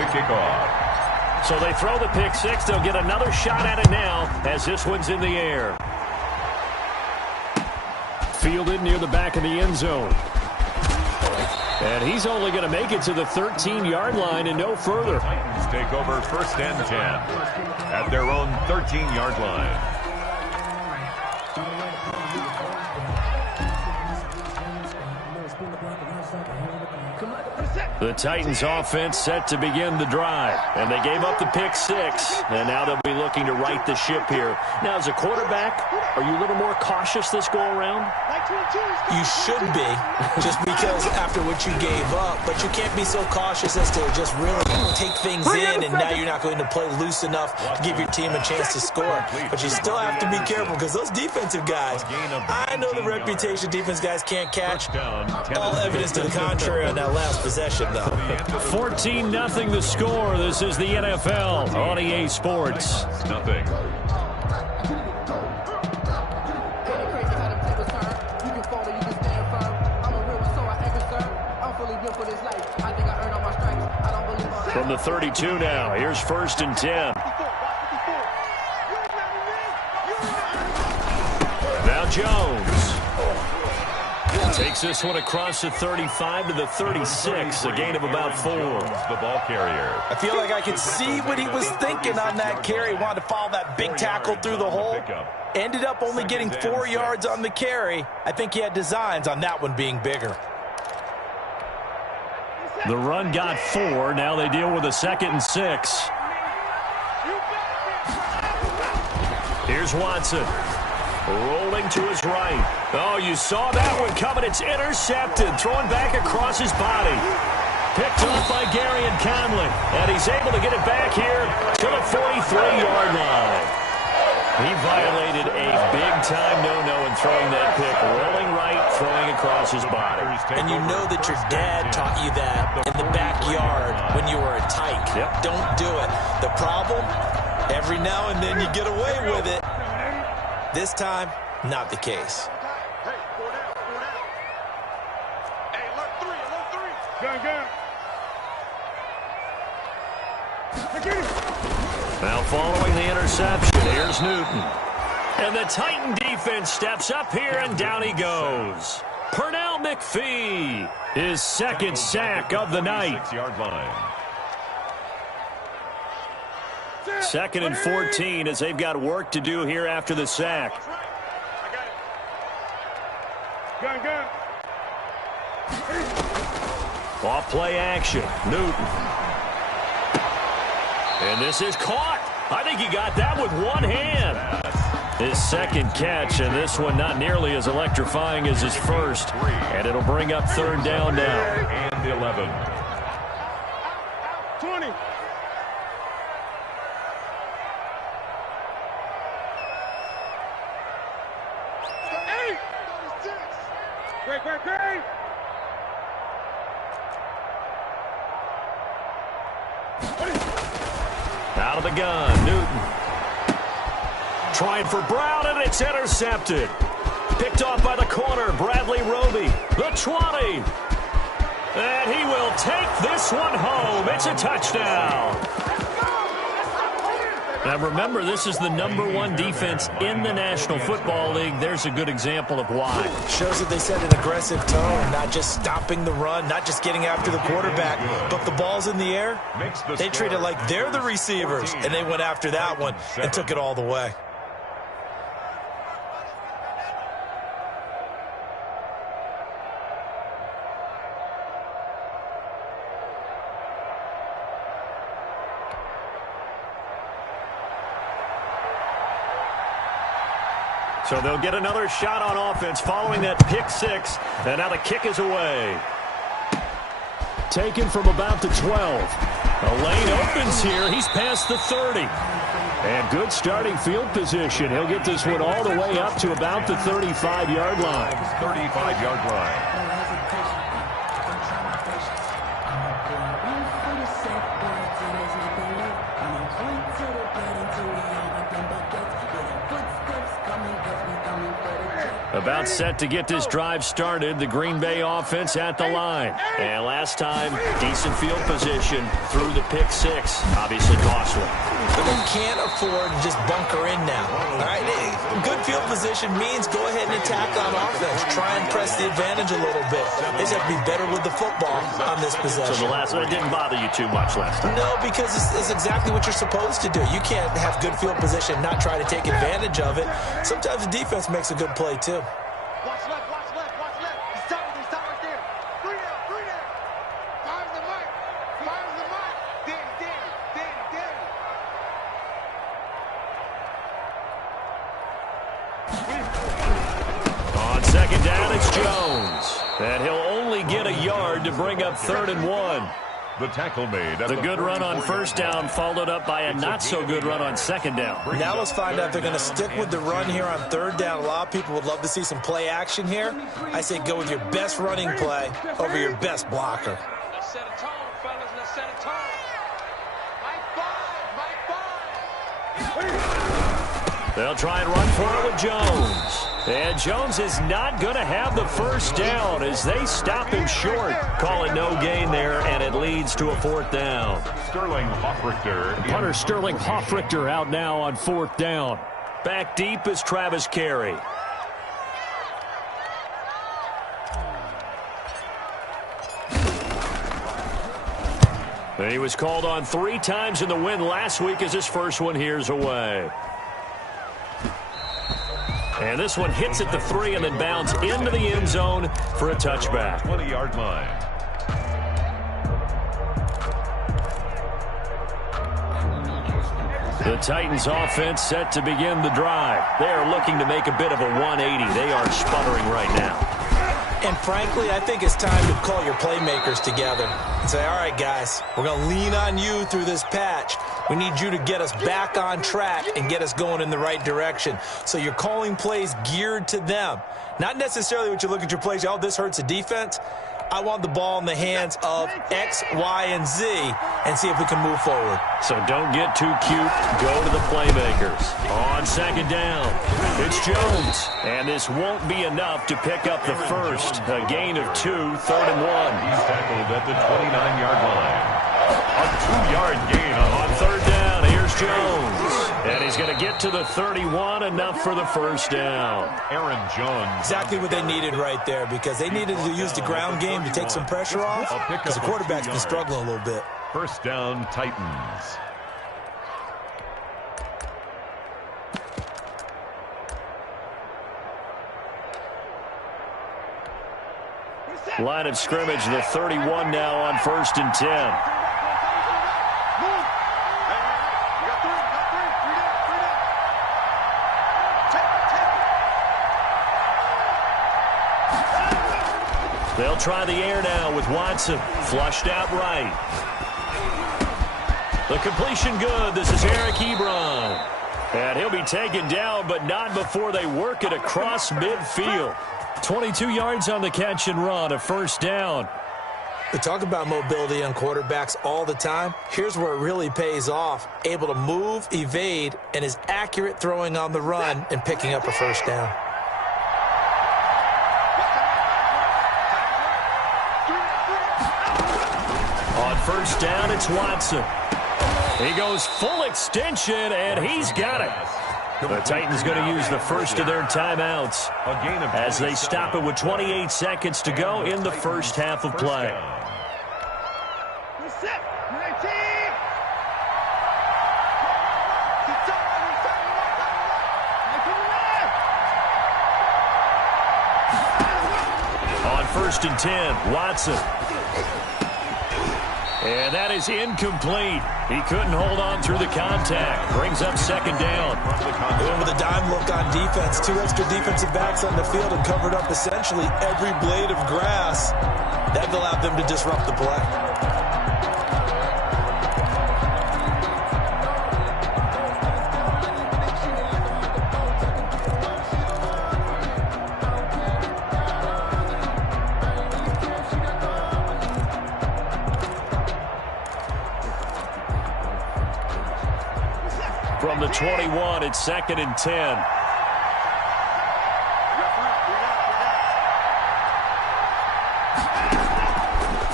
to kick off. So they throw the pick six. They'll get another shot at it now as this one's in the air. Fielded near the back of the end zone. And he's only going to make it to the 13-yard line and no further. Titans take over 1st and 10 at their own 13-yard line. The Titans offense set to begin the drive. And they gave up the pick six. And now they'll be looking to right the ship here. Now, as a quarterback, are you a little more cautious this go-around? You should be, just because after what you gave up. But you can't be so cautious as to just really take things in, and now you're not going to play loose enough to give your team a chance to score. But you still have to be careful because those defensive guys, I know the reputation defense guys can't catch. All evidence to the contrary on that last possession, though. 14-0 the score. This is the NFL on EA Sports. Nothing. From the 32 now, here's 1st and 10. Now Jones takes this one across the 35 to the 36, a gain of about 4. The ball carrier. I feel like I could see what he was thinking on that carry. He wanted to follow that big tackle through the hole. Ended up only getting 4 yards on the carry. I think he had designs on that one being bigger. The run got 4. Now they deal with a 2nd and 6. Here's Watson. Rolling to his right. Oh, you saw that one coming. It's intercepted. Thrown back across his body. Picked off by Gary and Conley. And he's able to get it back here to the 43-yard line. He violated a big-time no-no in throwing that pick. Rolling right, throwing across his body. And you know that your dad taught you that in the backyard when you were a tyke. Yep. Don't do it. The problem, every now and then you get away with it. This time, not the case. Now following the interception, here's Newton. And the Titan defense steps up here, and down he goes. Pernell McPhee, his 2nd sack of the night. 6-yard line. 2nd and 14 as they've got work to do here after the sack. Off play action. Newton. And this is caught. I think he got that with one hand. His 2nd catch, and this one not nearly as electrifying as his first. And it'll bring up 3rd down now. And 11. 20. Great. Out of the gun, Newton. Trying for Brown, and it's intercepted. Picked off by the corner, Bradley Roby. The 20. And he will take this one home. It's a touchdown. Now remember, this is the #1 defense in the National Football League. There's a good example of why. Shows that they set an aggressive tone, not just stopping the run, not just getting after the quarterback, but the ball's in the air. They treat it like they're the receivers, and they went after that one and took it all the way. So they'll get another shot on offense following that pick six. And now the kick is away. Taken from about the 12. A lane opens here. He's past the 30. And good starting field position. He'll get this one all the way up to about the 35-yard line. 35-yard line. About set to get this drive started. The Green Bay offense at the line. And last time, decent field position through the pick six. Obviously costly. But they can't afford to just bunker in now. All right, good field position means go ahead and attack on offense. Try and press the advantage a little bit. They just have to be better with the football on this possession. So the last one didn't bother you too much last time? No, because it's exactly what you're supposed to do. You can't have good field position and not try to take advantage of it. Sometimes the defense makes a good play, too. Watch left, watch left, watch left. He's top right there. Three there. Fires the mark. Danny. On second down, it's Jones. And he'll only get a yard to bring up 3rd and 1. The tackle made. The good run on first down followed up by a not-so-good run on second down. Now let's find out if they're going to stick with the run here on 3rd down. A lot of people would love to see some play action here. I say go with your best running play over your best blocker. Let's set a tone, fellas. Let's set a tone. Mike 5. They'll try and run for it with Jones. And Jones is not going to have the first down as they stop him short. Calling no gain there, and it leads to a 4th down. Sterling Hoffrichter. Punter Sterling Hoffrichter out now on 4th down. Back deep is Travis Carey. And he was called on 3 times in the win last week as his first one here's away. And this one hits at the 3 and then bounds into the end zone for a touchback. 20-yard line. The Titans offense set to begin the drive. They are looking to make a bit of a 180. They are sputtering right now. And frankly, I think it's time to call your playmakers together and say, all right, guys, we're going to lean on you through this patch. We need you to get us back on track and get us going in the right direction. So you're calling plays geared to them. Not necessarily what you look at your plays, oh, this hurts the defense. I want the ball in the hands of X, Y, and Z and see if we can move forward. So don't get too cute. Go to the playmakers. On second down, it's Jones. And this won't be enough to pick up the first. A gain of 2, 3rd and 1. He's tackled at the 29-yard line. A 2-yard gain On 3rd down, here's Jones. And he's going to get to the 31, enough for the first down. Aaron Jones. Exactly what they needed right there, because they needed to use the ground game to take some pressure off, because the quarterback's been struggling a little bit. First down, Titans. Line of scrimmage, the 31 now on 1st and 10. They'll try the air now with Watson. Flushed out right. The completion good. This is Eric Ebron. And he'll be taken down, but not before they work it across midfield. 22 yards on the catch and run, a first down. We talk about mobility on quarterbacks all the time. Here's where it really pays off. Able to move, evade, and is accurate throwing on the run and picking up a first down. On first down, it's Watson. He goes full extension, and he's got it. The Titans going to use the first of their timeouts as they stop it with 28 seconds to go in the first half of play. On 1st and 10, Watson. And that is incomplete. He couldn't hold on through the contact. Brings up second down. And with a dime look on defense, 2 extra defensive backs on the field and covered up essentially every blade of grass. That allowed them to disrupt the play. From the 21, it's 2nd and 10.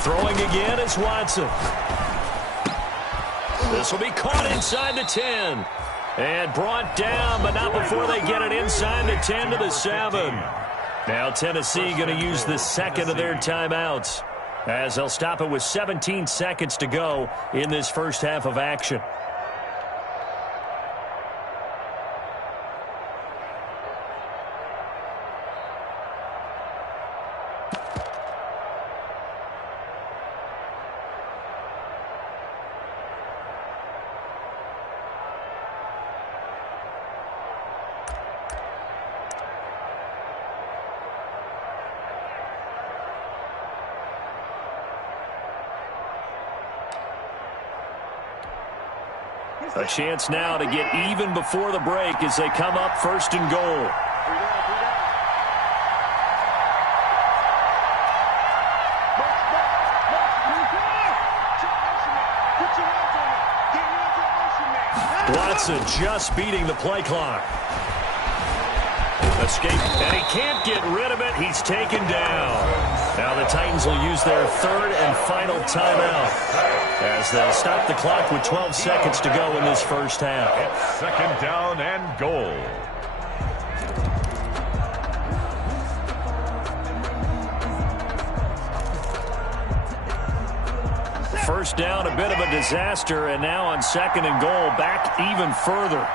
Throwing again is Watson. This will be caught inside the 10. And brought down, but not before they get it inside the 10 to the 7. Now Tennessee going to use the second of their timeouts, as they'll stop it with 17 seconds to go in this first half of action. A chance now to get even before the break as they come up first and goal. Watson just beating the play clock. Escape, and he can't get rid of it. He's taken down. Now the Titans will use their third and final timeout, as they'll stop the clock with 12 seconds to go in this first half. It's second down and goal. First down, a bit of a disaster, and now on second and goal, back even further.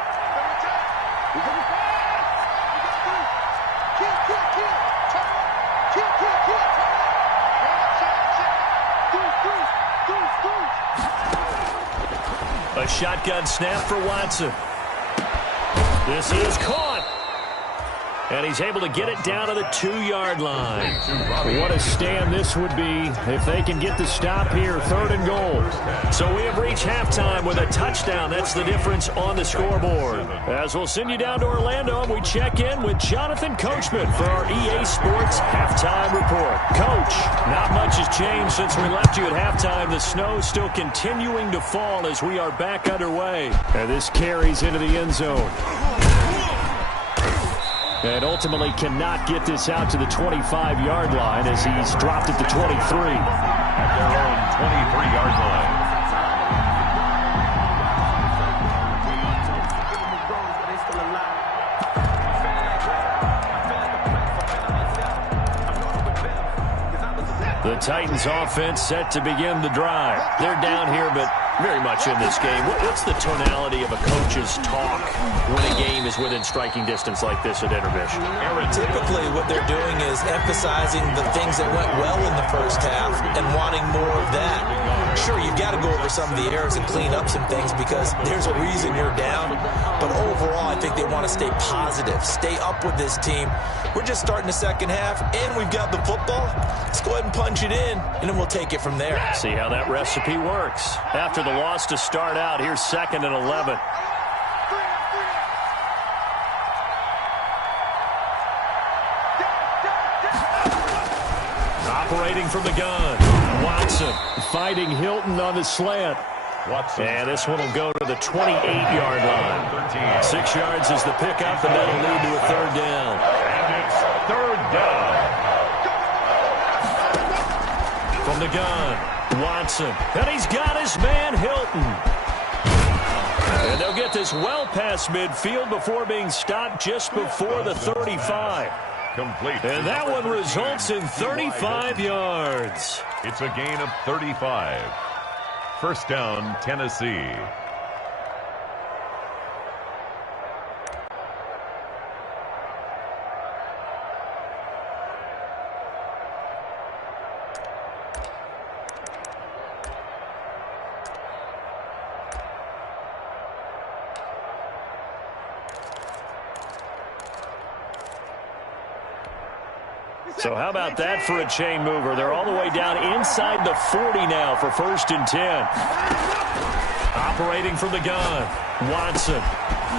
A shotgun snap for Watson. This is caught. And he's able to get it down to the 2-yard line. What a stand this would be if they can get the stop here, third and goal. So we have reached halftime with a touchdown. That's the difference on the scoreboard. As we'll send you down to Orlando, and we check in with Jonathan Coachman for our EA Sports Halftime Report. Coach, not much has changed since we left you at halftime. The snow still continuing to fall as we are back underway. And this carries into the end zone. And ultimately cannot get this out to the 25-yard line as he's dropped at the 23. At their own 23-yard line. The Titans offense set to begin the drive. They're down here, but very much in this game. What's the tonality of a coach's talk when a game is within striking distance like this at intermission? Typically what they're doing is emphasizing the things that went well in the first half and wanting more of that. Sure, you've got to go over some of the errors and clean up some things because there's a reason you're down. But overall, I think they want to stay positive, stay up with this team. We're just starting the second half, and we've got the football. Let's go ahead and punch it in, and then we'll take it from there. See how that recipe works. After the loss to start out, here's second and 11. Operating from the gun, Watson fighting Hilton on the slant. Watson. And this one will go to the 28-yard line. 6 yards is the pickup, and that'll lead to a third down. And it's third down. From the gun, Watson. And he's got his man, Hilton. And they'll get this well past midfield before being stopped just before the 35. Complete. And that one results in 35 yards. It's a gain of 35. First down, Tennessee. So how about that for a chain mover? They're all the way down inside the 40 now for first and 10. Operating from the gun, Watson.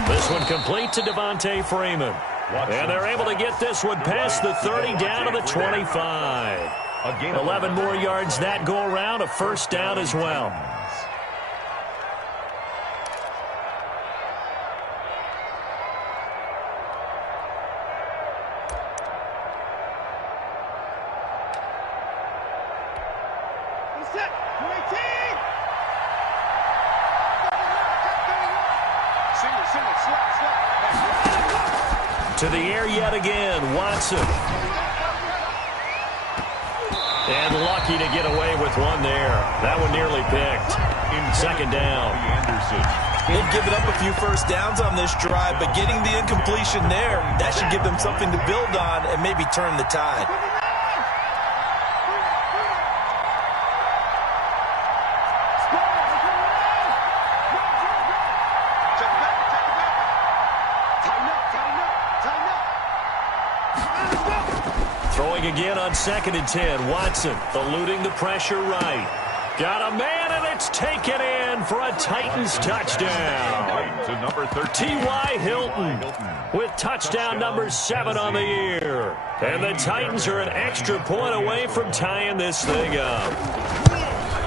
This one complete to Devontae Freeman. And they're able to get this one past the 30 down to the 25. 11 more yards that go around, a first down as well. To the air yet again, Watson. And lucky to get away with one there. That one nearly picked. Second down. They've given up a few first downs on this drive, but getting the incompletion there, that should give them something to build on and maybe turn the tide. Throwing again on 2nd and 10. Watson eluding the pressure right. Got a man, and it's taken in for a Titans touchdown. To number 13. T.Y. Hilton with touchdown number 7 on the year. And the Titans are an extra point away from tying this thing up.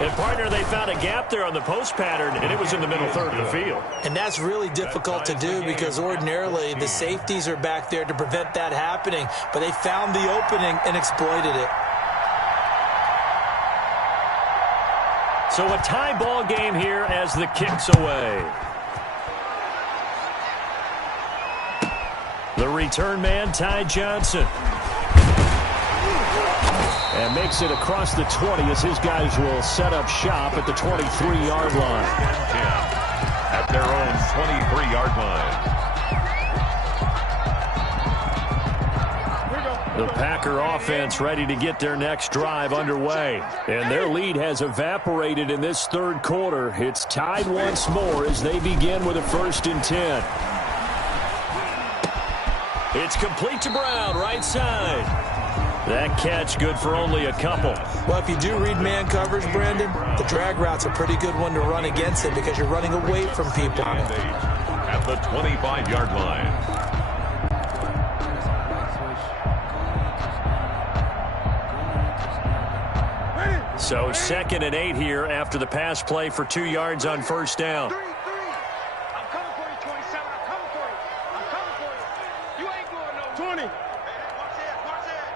And, partner, they found a gap there on the post pattern, and it was in the middle third of the field. And that's really difficult to do because ordinarily the safeties are back there to prevent that happening, but they found the opening and exploited it. So a tie ball game here as the kick's away. The return man, Ty Johnson. And makes it across the 20 as his guys will set up shop at the 23-yard line. At their own 23-yard line. The Packer offense ready to get their next drive underway. And their lead has evaporated in this third quarter. It's tied once more as they begin with a 1st and 10. It's complete to Brown, right side. That catch good for only a couple. Well, if you do read man coverage, Brandon, the drag route's a pretty good one to run against it because you're running away from people. At the 25-yard line. So 2nd and 8 here after the pass play for 2 yards on 1st down. I'm coming for you, 27. I'm coming for you. I'm coming for you. You ain't going no 20. Hey, watch that. Watch that.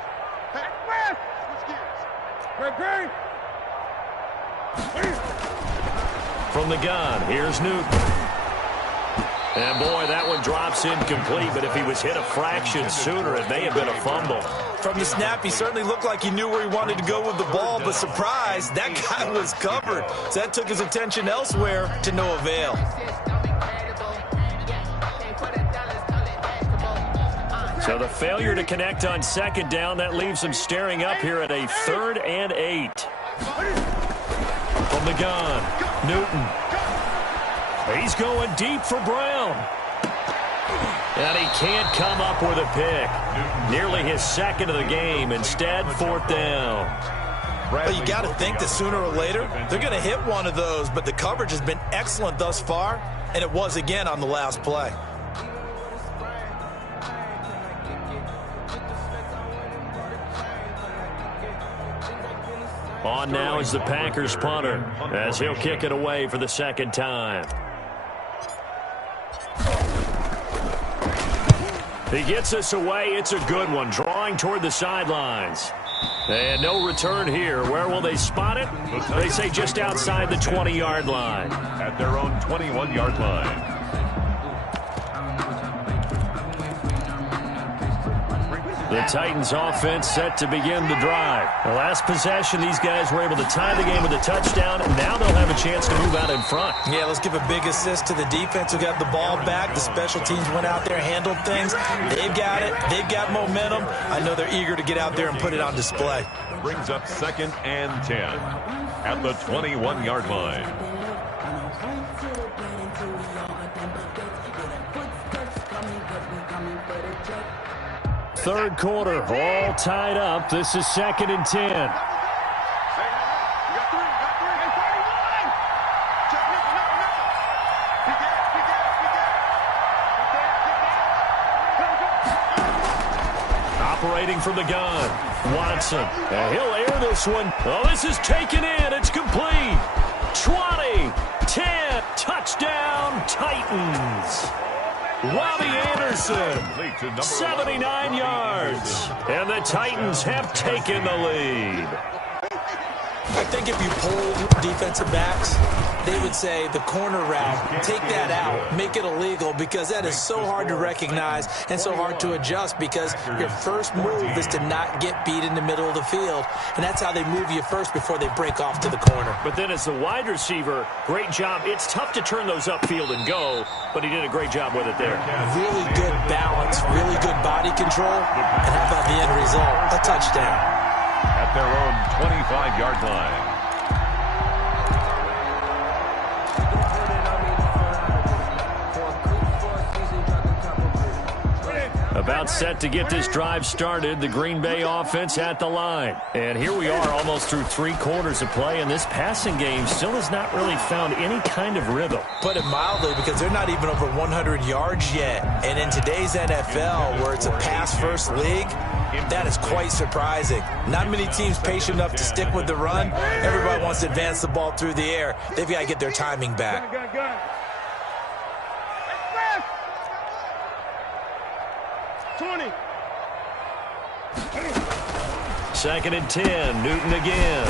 Hey, West. Switch gears. From the gun, here's Newton. And, boy, that one drops incomplete, but if he was hit a fraction sooner, it may have been a fumble. From the snap, he certainly looked like he knew where he wanted to go with the ball, but surprise, that guy was covered. So that took his attention elsewhere to no avail. So the failure to connect on 2nd down, that leaves him staring up here at a 3rd and 8. From the gun, Newton. He's going deep for Brown. And he can't come up with a pick. Nearly his 2nd of the game. Instead, 4th down. Well, you got to think that sooner or later, they're going to hit one of those, but the coverage has been excellent thus far, and it was again on the last play. On now is the Packers punter as he'll kick it away for the 2nd time. He gets us away. It's a good one, drawing toward the sidelines. And no return here. Where will they spot it? They say just outside the 20-yard line. At their own 21-yard line. The Titans offense set to begin the drive. The last possession, these guys were able to tie the game with a touchdown, and now they'll have a chance to move out in front. Yeah, let's give a big assist to the defense who got the ball back. The special teams went out there, handled things. They've got it. They've got momentum. I know they're eager to get out there and put it on display. Brings up 2nd and 10 at the 21-yard line. Third quarter, all tied up. This is 2nd and 10. Operating from the gun, Watson. And he'll air this one. Oh, this is taken in. It's complete. 20, 10, touchdown, Titans. Robbie Anderson, 79 yards. And the Titans have taken the lead. think if you polled defensive backs, they would say the corner route, take that out, make it illegal, because that is so hard to recognize and so hard to adjust, because your first move is to not get beat in the middle of the field, and that's how they move you first before they break off to the corner. But then as the wide receiver, great job. It's tough to turn those upfield and go, but he did a great job with it there. Really good balance, really good body control, and how about the end result? A touchdown. At their own 25-yard line. About set to get this drive started, the Green Bay offense at the line. And here we are almost through 3 quarters of play, and this passing game still has not really found any kind of rhythm. Put it mildly, because they're not even over 100 yards yet. And in today's NFL, where it's a pass-first league, that is quite surprising. Not many teams patient enough to stick with the run. Everybody wants to advance the ball through the air. They've got to get their timing back. 20. 2nd and 10, Newton again.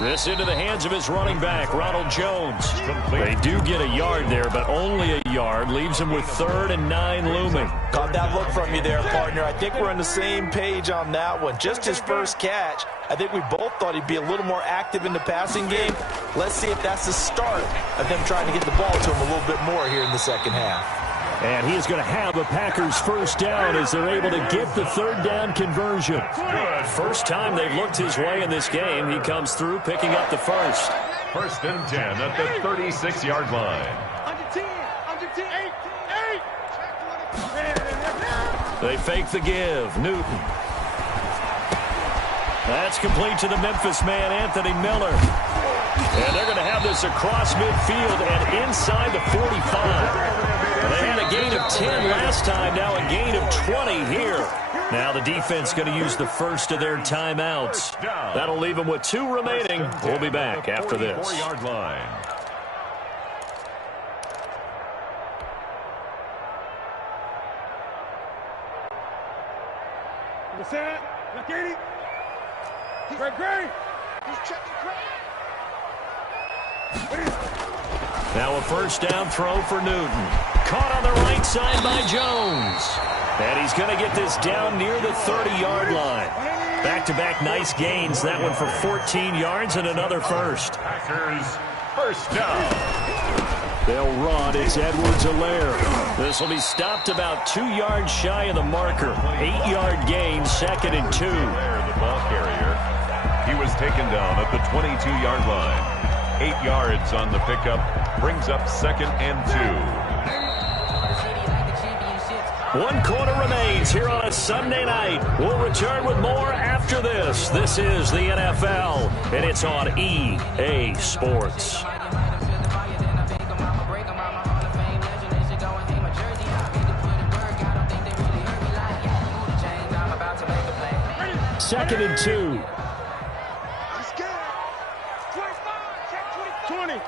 This into the hands of his running back, Ronald Jones. They do get a yard there, but only a yard. Leaves him with 3rd and 9 looming. Caught that look from you there, partner. I think we're on the same page on that one. Just his first catch. I think we both thought he'd be a little more active in the passing game. Let's see if that's the start of them trying to get the ball to him a little bit more here in the second half. And he is going to have the Packers first down as they're able to get the 3rd down conversion. First time they've looked his way in this game. He comes through picking up the first. 1st and 10 at the 36-yard line. Under 10. Under 10. 8. They fake the give. Newton. That's complete to the Memphis man, Anthony Miller. And they're going to have this across midfield and inside the 45. They had a gain of 10 last time, now a gain of 20 here. Now the defense going to use the first of their timeouts. That'll leave them with 2 remaining. We'll be back after this. 44-yard line. Now a first down throw for Newton. Caught on the right side by Jones. And he's going to get this down near the 30-yard line. Back-to-back nice gains. That one for 14 yards and another first. Packers first down. They'll run. It's Edwards-Helaire. This will be stopped about 2 yards shy of the marker. 8-yard gain, 2nd and 2. The ball carrier. He was taken down at the 22-yard line. 8 yards on the pickup. Brings up 2nd and 2. 1 quarter remains here on a Sunday night. We'll return with more after this. This is the NFL, and it's on EA Sports. Second and 2. 20.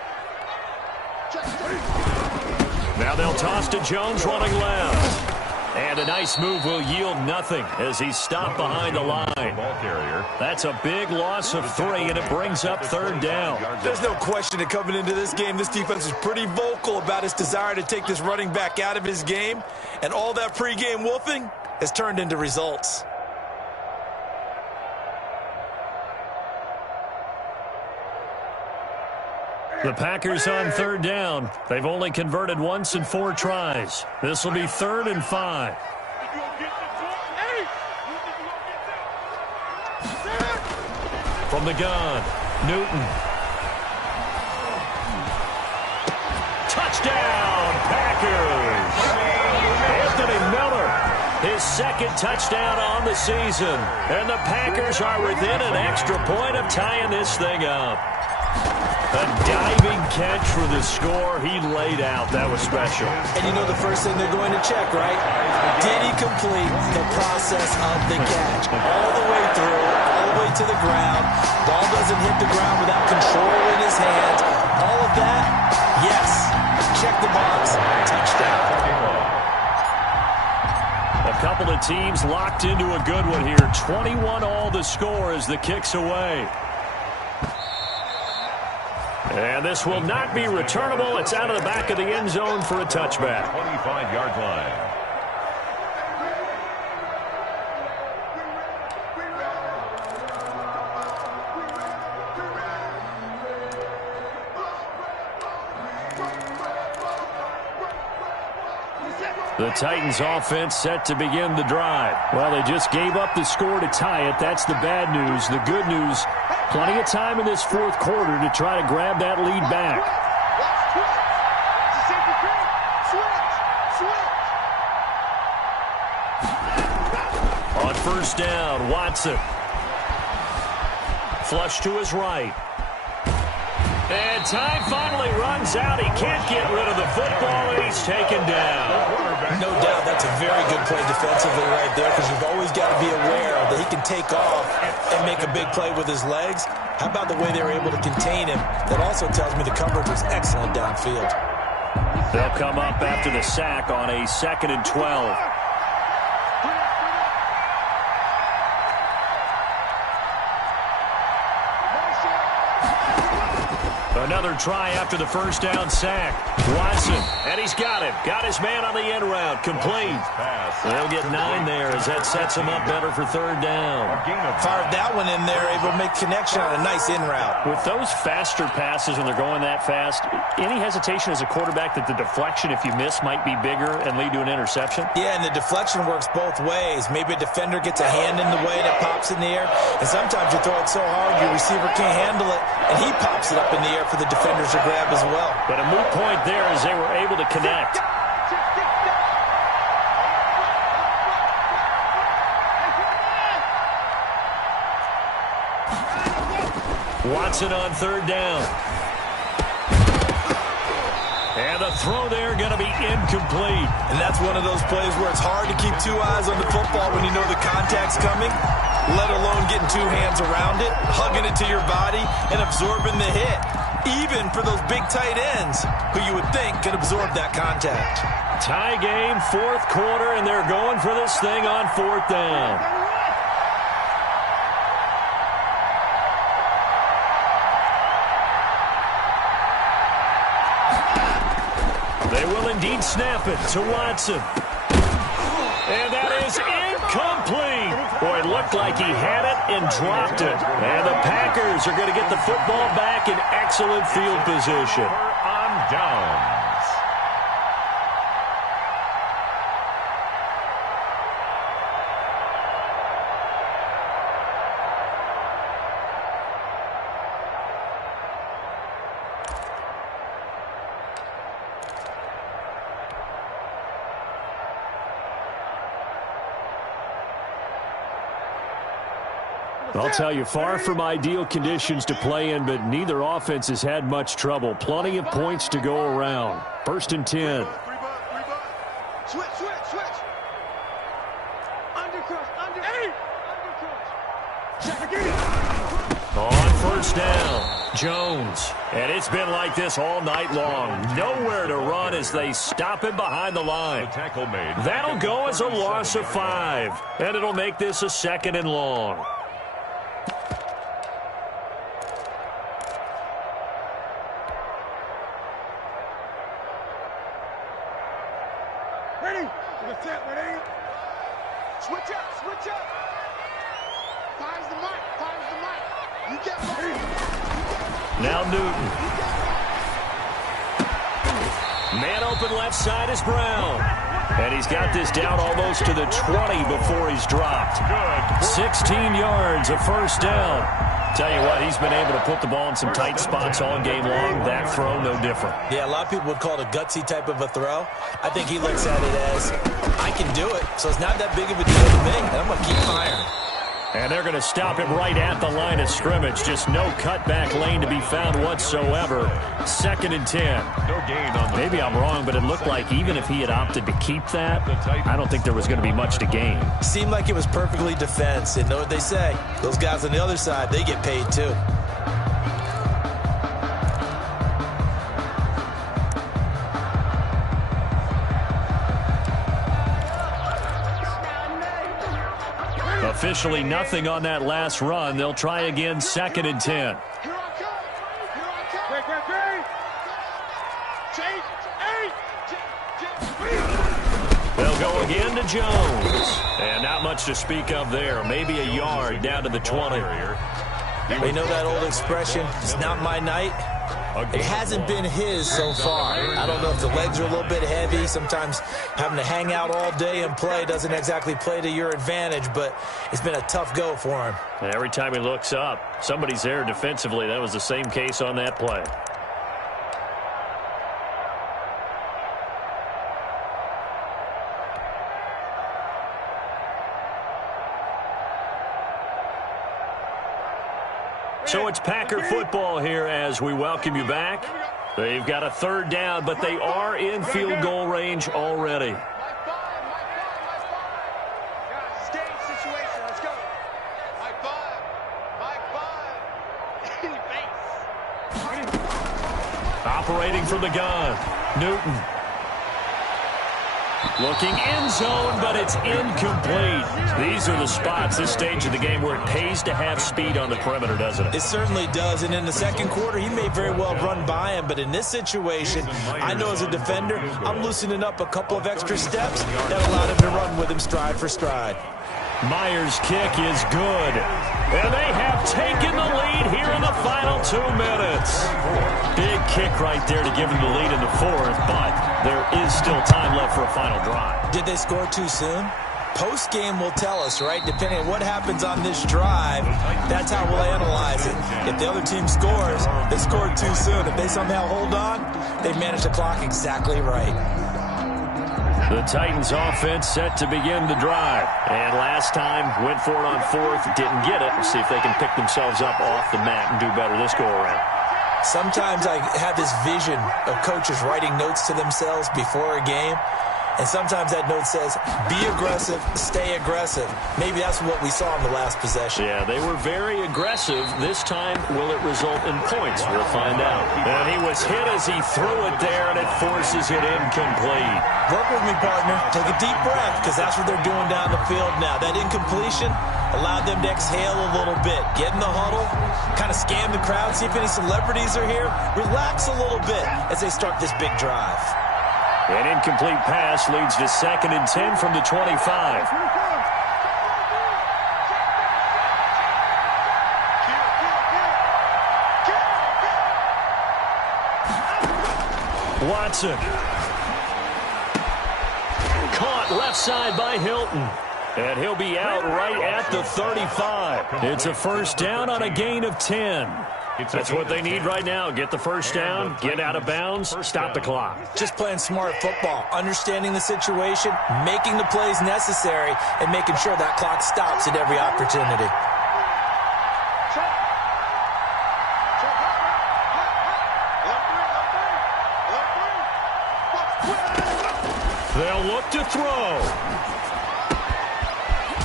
Now they'll toss to Jones running left. And a nice move will yield nothing as he's stopped behind the line. Ball carrier. That's a big loss of 3, and it brings up 3rd down. There's no question that coming into this game, this defense is pretty vocal about its desire to take this running back out of his game. And all that pregame wolfing has turned into results. The Packers on 3rd down. They've only converted once in 4 tries. This will be 3rd and 5. From the gun, Newton. Touchdown, Packers! Anthony Miller, his 2nd touchdown on the season. And the Packers are within an extra point of tying this thing up. A diving catch for the score. He laid out. That was special. And you know the first thing they're going to check, right? Did he complete the process of the catch? All the way through, all the way to the ground. Ball doesn't hit the ground without control in his hands. All of that, yes. Check the box. Touchdown. A couple of teams locked into a good one here. 21 all the score as the kick's away. And this will not be returnable. It's out of the back of the end zone for a touchback. 25-yard line. The Titans offense set to begin the drive. Well, they just gave up the score to tie it. That's the bad news. The good news, plenty of time in this fourth quarter to try to grab that lead back. On first down, Watson. Flush to his right. And time finally runs out. He can't get rid of the football, and he's taken down. No doubt that's a very good play defensively right there, because you've always got to be aware that he can take off and make a big play with his legs. How about the way they were able to contain him? That also tells me the coverage was excellent downfield. They'll come up after the sack on a 2nd and 12. Another try after the first down sack. Watson, and he's got him. Got his man on the end route. Complete. They'll get 9 there as that sets him up better for third down. Fired that one in there, able to make connection on a nice in route. With those faster passes when they're going that fast, any hesitation as a quarterback that the deflection, if you miss, might be bigger and lead to an interception? Yeah, and the deflection works both ways. Maybe a defender gets a hand in the way and it pops in the air, and sometimes you throw it so hard your receiver can't handle it, and he pops it up in the air for the defenders to grab as well. But a moot point there as they were able to connect. Watson on third down. And the throw there going to be incomplete. And that's one of those plays where it's hard to keep 2 eyes on the football when you know the contact's coming, let alone getting 2 hands around it, hugging it to your body, and absorbing the hit. Even for those big tight ends who you would think could absorb that contact. Tie game, fourth quarter, and they're going for this thing on fourth down. They will indeed snap it to Watson. And that is incomplete. Boy, it looked like he had it and dropped it. And the Packers are going to get the football back in excellent field position. On downs. I'll tell you, far from ideal conditions to play in, but neither offense has had much trouble. Plenty of points to go around. 1st and 10. Switch. Undercross. Check again. On first down, Jones. And it's been like this all night long. Nowhere to run as they stop him behind the line. The tackle made. That'll go as a loss of 5. And it'll make this a 2nd and long. Ready? Switch up. Fire's the mic. You got me. Now Newton. Man open left side is Brown. And he's got this down almost to the 20 before he's dropped. 16 yards, a first down. Tell you what, he's been able to put the ball in some tight spots all game long. That throw, no different. Yeah, a lot of people would call it a gutsy type of a throw. I think he looks at it as, I can do it, so it's not that big of a deal to me, and I'm going to keep firing. And they're going to stop him right at the line of scrimmage. Just no cutback lane to be found whatsoever. 2nd and 10. No gain on the Maybe I'm wrong, but it looked like even if he had opted to keep that, I don't think there was going to be much to gain. Seemed like it was perfectly defense. And know what they say? Those guys on the other side, they get paid too. Officially nothing on that last run. They'll try again, 2nd and 10. Here I come. They'll go again to Jones. And not much to speak of there. Maybe a yard down to the 20. They know that old expression, it's not my night. It hasn't been his so far. I don't know if the legs are a little bit heavy. Sometimes having to hang out all day and play doesn't exactly play to your advantage, but it's been a tough go for him. And every time he looks up, somebody's there defensively. That was the same case on that play. So it's Packer football here as we welcome you back. They've got a third down, but they are in field goal range already. Operating from the gun, Newton. Looking end zone, but it's incomplete. These are the spots, this stage of the game, where it pays to have speed on the perimeter, doesn't it? It certainly does, and in the second quarter, he may very well run by him, but in this situation, I know as a defender, I'm loosening up a couple of extra steps that allowed him to run with him stride for stride. Myers' kick is good. And they have taken the lead here in the final 2 minutes. Big kick right there to give them the lead in the fourth, but there is still time left for a final drive. Did they score too soon? Post-game will tell us, right? Depending on what happens on this drive, that's how we'll analyze it. If the other team scores, they scored too soon. If they somehow hold on, they managed the clock exactly right. The Titans offense set to begin the drive. And last time, went for it on fourth, didn't get it. We'll see if they can pick themselves up off the mat and do better this go-around. Sometimes I have this vision of coaches writing notes to themselves before a game. And sometimes that note says, be aggressive, stay aggressive. Maybe that's what we saw in the last possession. Yeah, they were very aggressive. This time, will it result in points? We'll find out. And he was hit as he threw it there, and it forces it incomplete. Work with me, partner. Take a deep breath, because that's what they're doing down the field now. That incompletion allowed them to exhale a little bit. Get in the huddle, kind of scan the crowd, see if any celebrities are here. Relax a little bit as they start this big drive. An incomplete pass leads to 2nd and 10 from the 25. Watson. Caught left side by Hilton. And he'll be out right at the 35. It's a first down on a gain of 10. That's what they need right now. Get the first down, get out of bounds, stop the clock. Just playing smart football, understanding the situation, making the plays necessary, and making sure that clock stops at every opportunity. They'll look to throw.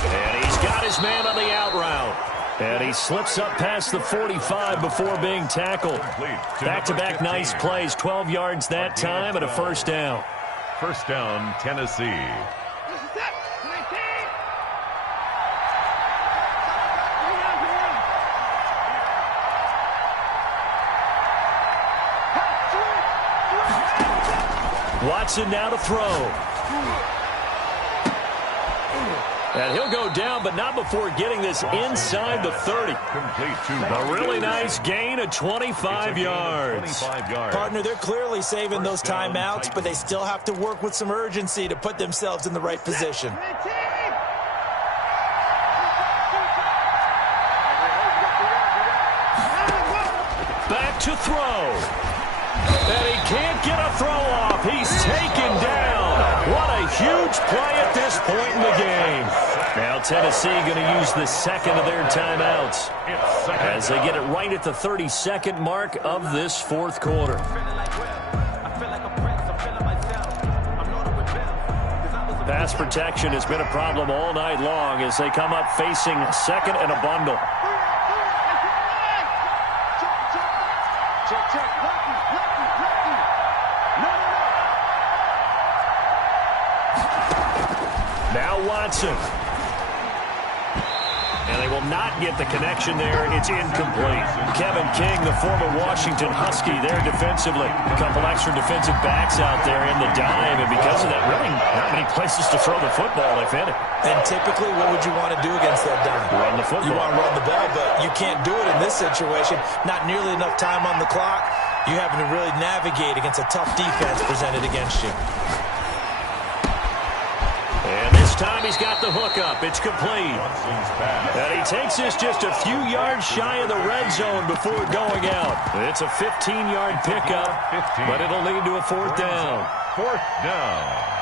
And he's got his man on the out route. And he slips up past the 45 before being tackled. Back-to-back nice plays, 12 yards that time and a first down. First down, Tennessee. Watson now to throw. And he'll go down, but not before getting this inside the 30. A really nice gain of 25 yards. Partner, they're clearly saving those timeouts, but they still have to work with some urgency to put themselves in the right position. Back to throw. And he can't get a throw off. He's taken down. What a huge play at this point in the game. Now Tennessee going to use the second of their timeouts as they get it right at the 32nd mark of this fourth quarter. Pass protection has been a problem all night long as they come up facing second and a bundle. Now Watson. And they will not get the connection there. It's incomplete. Kevin King, the former Washington Husky, there defensively. A couple extra defensive backs out there in the dime, and because of that, really not many places to throw the football, if any. And typically, what would you want to do against that dime? Run the football. You want to run the ball, but you can't do it in this situation. Not nearly enough time on the clock. You having to really navigate against a tough defense presented against you. And this time he's got the hook up. It's complete. And he takes this just a few yards shy of the red zone before going out. It's a 15-yard pickup, but it'll lead to a fourth down. Fourth down.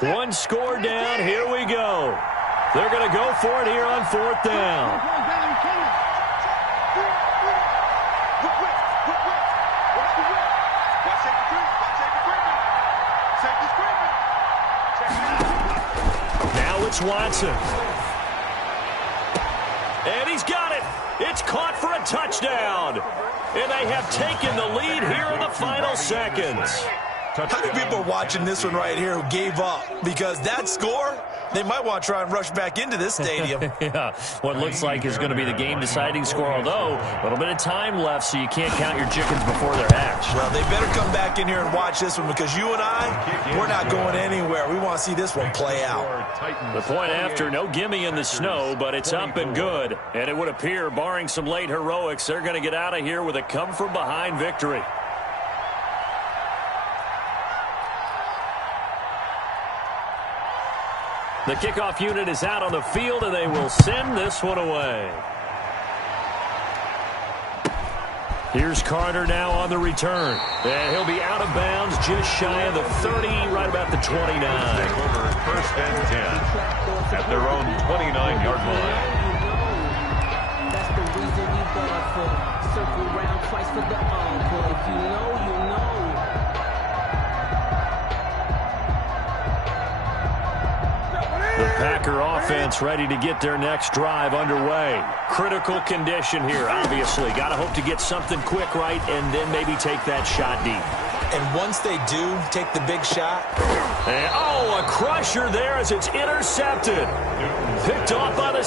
One score down. Here we go. They're going to go for it here on fourth down. Now it's Watson. And he's got it. It's caught for a touchdown. And they have taken the lead here in the final seconds. How many people are watching this one right here who gave up? Because that score, they might want to try and rush back into this stadium. Yeah, what looks like is going to be the game-deciding score, although a little bit of time left, so you can't count your chickens before they're hatched. Well, they better come back in here and watch this one, because you and I, we're not going anywhere. We want to see this one play out. The point after, no gimme in the snow, but it's up and good. And it would appear, barring some late heroics, they're going to get out of here with a come-from-behind victory. The kickoff unit is out on the field, and they will send this one away. Here's Carter now on the return. And he'll be out of bounds just shy of the 30, right about the 29. Over first and 10 at their own 29-yard line. That's the reason we ball for. Circle round twice for the encore. If you know, you know. The Packer offense ready to get their next drive underway. Critical condition here, obviously. Got to hope to get something quick right and then maybe take that shot deep. And once they do take the big shot. And, a crusher there as it's intercepted. Picked off by the